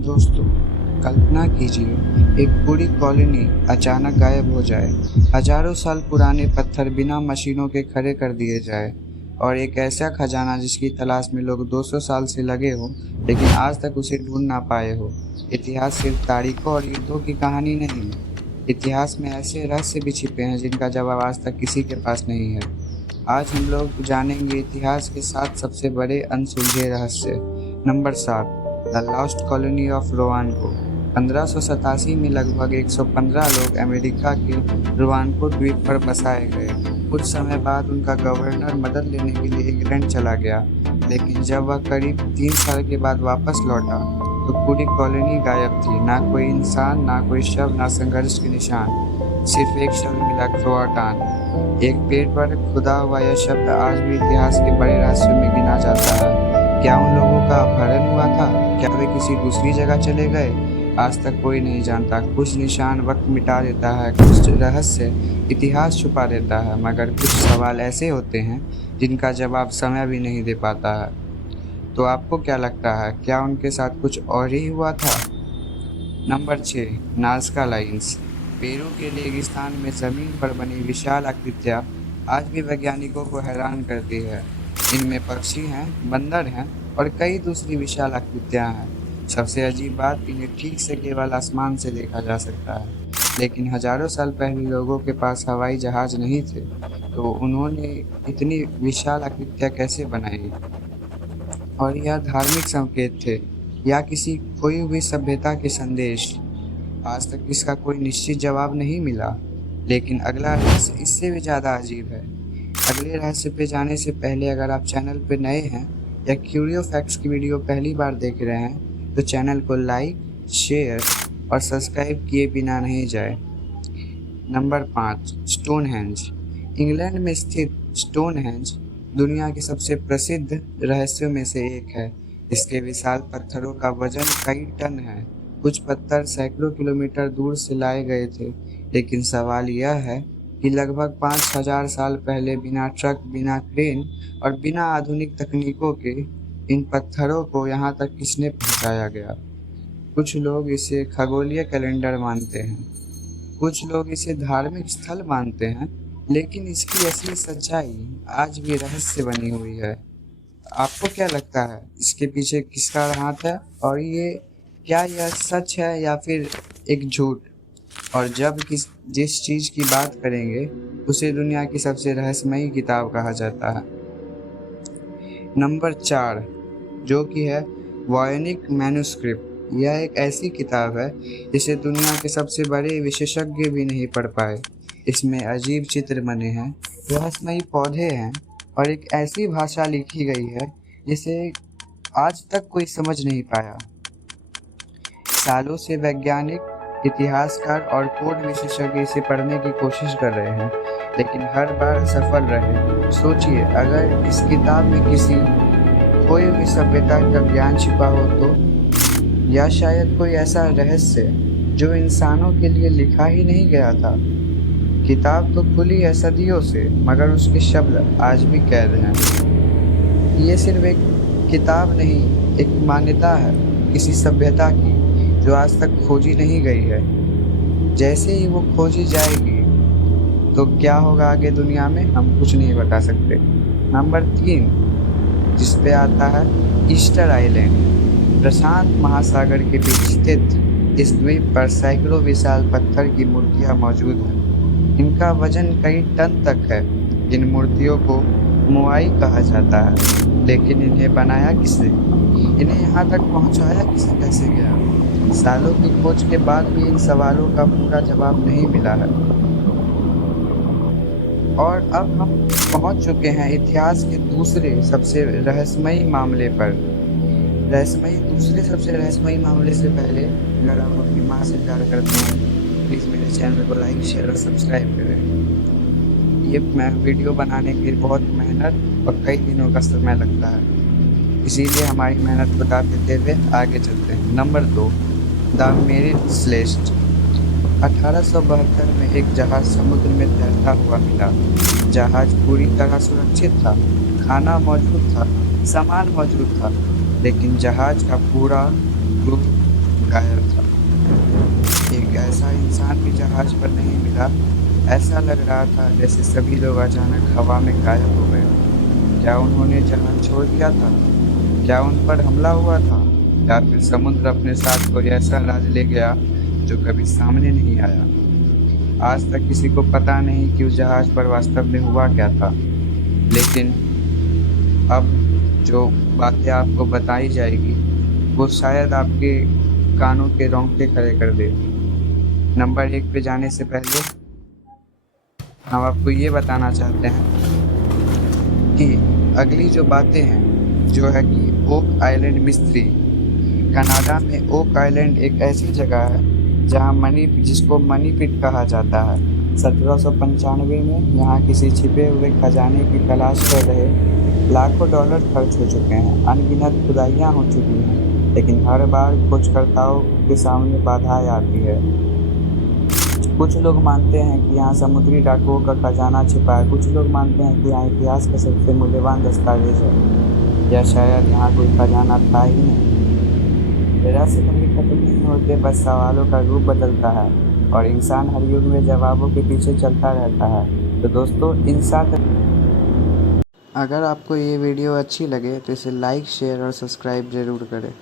दोस्तों, कल्पना कीजिए एक पूरी कॉलोनी अचानक गायब हो जाए। हजारों साल पुराने पत्थर बिना मशीनों के खड़े कर दिए जाए और एक ऐसा खजाना जिसकी तलाश में लोग 200 साल से लगे हो लेकिन आज तक उसे ढूंढ ना पाए हो। इतिहास सिर्फ तारीखों और युद्धों की कहानी नहीं है। इतिहास में ऐसे रहस्य भी छिपे हैं जिनका जवाब आज तक किसी के पास नहीं है। आज हम लोग जानेंगे इतिहास के 7 सबसे बड़े अनसुलझे रहस्य। Number 7, the lost colony of Roanoke. 1587 में लगभग 115 लोग अमेरिका के रोवानको द्वीप पर बसाए गए। कुछ समय बाद उनका गवर्नर मदद लेने के लिए इंग्लैंड चला गया, लेकिन जब वह करीब 3 साल के बाद वापस लौटा तो पूरी कॉलोनी गायब थी। ना कोई इंसान, ना कोई शव, ना संघर्ष के निशान। सिर्फ एक शब्द मिला, क्रोआटान। एक पेड़ पर खुदा हुआ यह शब्द आज भी इतिहास के बड़े रहस्यों में गिना जाता है। क्या उन लोगों का अपहरण हुआ था? क्या वे किसी दूसरी जगह चले गए? आज तक कोई नहीं जानता। कुछ निशान वक्त मिटा देता है, कुछ रहस्य इतिहास छुपा देता है, मगर कुछ सवाल ऐसे होते हैं जिनका जवाब समय भी नहीं दे पाता है। तो आपको क्या लगता है, क्या उनके साथ कुछ और ही हुआ था? Number 6, Nazca lines. पेरू के रेगिस्तान में ज़मीन पर बनी विशाल आकृतियाँ आज भी वैज्ञानिकों को हैरान करती है। इनमें पक्षी हैं, बंदर हैं और कई दूसरी विशाल आकृतियाँ हैं। सबसे अजीब बात, इन्हें ठीक से केवल आसमान से देखा जा सकता है, लेकिन हजारों साल पहले लोगों के पास हवाई जहाज नहीं थे, तो उन्होंने इतनी विशाल आकृतियाँ कैसे बनाई? और यह धार्मिक संकेत थे या किसी खोई हुई सभ्यता के संदेश? आज तक इसका कोई निश्चित जवाब नहीं मिला, लेकिन अगला रहस्य इससे भी ज़्यादा अजीब है। अगले रहस्य पे जाने से पहले अगर आप चैनल पे नए हैं या क्यूरियो फैक्ट्स की वीडियो पहली बार देख रहे हैं तो चैनल को लाइक, शेयर और सब्सक्राइब किए बिना नहीं जाए। Number 5, Stonehenge. इंग्लैंड में स्थित स्टोनहेंज दुनिया के सबसे प्रसिद्ध रहस्यों में से एक है। इसके विशाल पत्थरों का वजन कई टन है। कुछ पत्थर सैकड़ों किलोमीटर दूर से लाए गए थे, लेकिन सवाल यह है कि लगभग 5000 साल पहले बिना ट्रक, बिना क्रेन और बिना आधुनिक तकनीकों के इन पत्थरों को यहाँ तक किसने पहुँचाया गया? कुछ लोग इसे खगोलीय कैलेंडर मानते हैं, कुछ लोग इसे धार्मिक स्थल मानते हैं, लेकिन इसकी असली सच्चाई आज भी रहस्य बनी हुई है। आपको क्या लगता है, इसके पीछे किसका हाथ है और क्या यह सच है या फिर एक झूठ? और जब जिस चीज़ की बात करेंगे उसे दुनिया की सबसे रहस्यमयी किताब कहा जाता है। नंबर 4, जो कि है वॉयनिक मैन्युस्क्रिप्ट। यह एक ऐसी किताब है जिसे दुनिया के सबसे बड़े विशेषज्ञ भी नहीं पढ़ पाए। इसमें अजीब चित्र बने हैं, रहस्यमयी पौधे हैं और एक ऐसी भाषा लिखी गई है जिसे आज तक कोई समझ नहीं पाया। सालों से वैज्ञानिक, इतिहासकार और कोड विशेषज्ञ इसे पढ़ने की कोशिश कर रहे हैं, लेकिन हर बार असफल रहे। सोचिए, अगर इस किताब में किसी खोई हुई सभ्यता का ज्ञान छिपा हो तो, या शायद कोई ऐसा रहस्य जो इंसानों के लिए लिखा ही नहीं गया था। किताब तो खुली है सदियों से, मगर उसके शब्द आज भी कैद हैं। ये सिर्फ एक किताब नहीं, एक मान्यता है किसी सभ्यता की जो आज तक खोजी नहीं गई है। जैसे ही वो खोजी जाएगी तो क्या होगा आगे दुनिया में, हम कुछ नहीं बता सकते। नंबर 3, जिस पे आता है ईस्टर आइलैंड। प्रशांत महासागर के बीच स्थित इस द्वीप पर सैकड़ों विशाल पत्थर की मूर्तियां मौजूद हैं। इनका वजन कई टन तक है। इन मूर्तियों को मोआई कहा जाता है, लेकिन इन्हें बनाया किसने? इन्हें यहाँ तक पहुँचाया किसे, कैसे गया? सालों की खोज के बाद भी इन सवालों का पूरा जवाब नहीं मिला है। और अब हम पहुंच चुके हैं इतिहास के दूसरे सबसे रहस्यमयी मामले पर। दूसरे सबसे रहस्यमयी मामले से पहले, अगर आप अपनी माँ से प्यार करते हैं, प्लीज़ मेरे चैनल को लाइक, शेयर और सब्सक्राइब करें। ये वीडियो बनाने के लिए बहुत मेहनत और कई दिनों का समय लगता है, इसीलिए हमारी मेहनत को दाद देते हुए आगे चलते हैं। Number 2, the merit स्लेस्ट। 1872 में एक जहाज समुद्र में तैरता हुआ मिला। जहाज पूरी तरह सुरक्षित था, खाना मौजूद था, सामान मौजूद था, लेकिन जहाज का पूरा क्रू गायब था। एक ऐसा इंसान भी जहाज पर नहीं मिला। ऐसा लग रहा था जैसे सभी लोग अचानक हवा में गायब हो गए। क्या उन्होंने जहाज छोड़ दिया था? क्या उन पर हमला हुआ था? या फिर समुद्र अपने साथ कोई ऐसा राज ले गया जो कभी सामने नहीं आया? आज तक किसी को पता नहीं कि उस जहाज पर वास्तव में हुआ क्या था। लेकिन अब जो बातें आपको बताई जाएगी वो शायद आपके कानों के रोंगटे खड़े कर दे। नंबर 1 पे जाने से पहले हम आपको ये बताना चाहते हैं कि अगली जो बातें हैं जो है कि ओक आइलैंड मिस्ट्री। कनाडा में ओक आइलैंड एक ऐसी जगह है जहां मनी जिसको मनी पिट कहा जाता है। 1795 में यहाँ किसी छिपे हुए खजाने की तलाश कर रहे लाखों डॉलर खर्च हो चुके हैं, अनगिनत खुदाइयाँ हो चुकी हैं, लेकिन हर बार खोजकर्ताओं के सामने बाधाएं आती है। कुछ लोग मानते हैं कि यहाँ समुद्री डाकुओं का खजाना छिपा है, कुछ लोग मानते हैं कि यहाँ इतिहास का सबसे मूल्यवान दस्तावेज है, या शायद यहाँ कोई खजाना था ही नहीं। रहस्य कभी खत्म नहीं होते, बस सवालों का रूप बदलता है और इंसान हर युग में जवाबों के पीछे चलता रहता है। तो दोस्तों, इन सात अगर आपको ये वीडियो अच्छी लगे तो इसे लाइक शेयर और सब्सक्राइब जरूर करें।